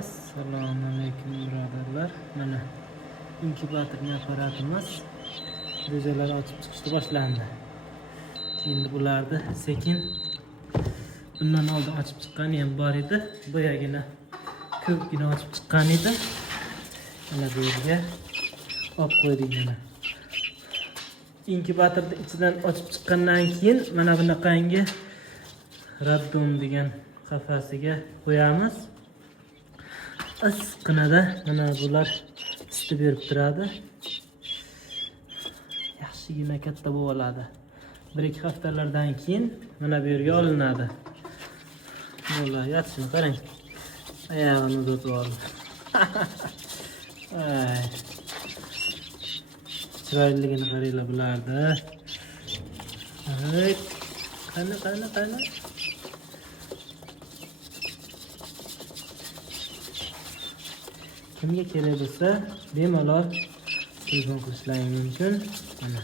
Assalomu alaykum birodarlar. Mana inkubatorning apparatimiz rejalar ochib chiqishni boshlandi. Endi bularni sekin bundan oldin ochib chiqqani ham bor edi. Boyagina ko'pgina ochib chiqqan edi. Mana bu yerga olib qo'ydik mana. Inkubatorni ichidan ochib chiqqandan keyin mana bunaqangi raddom degan qafasiga qo'yamiz. Issiqqinada mana bular isitib berib turadi. Yaxshigina katta bo'lib oladi. 1-2 haftalardan keyin mana bu yerga olinadi. Mana yotishini qarang. Oyog'ini uzatib oldi. Chiroyligini qaranglar bularda. Qani. Kimga kerak bo'lsa bemalol telefon qilishlaring mumkin. Mana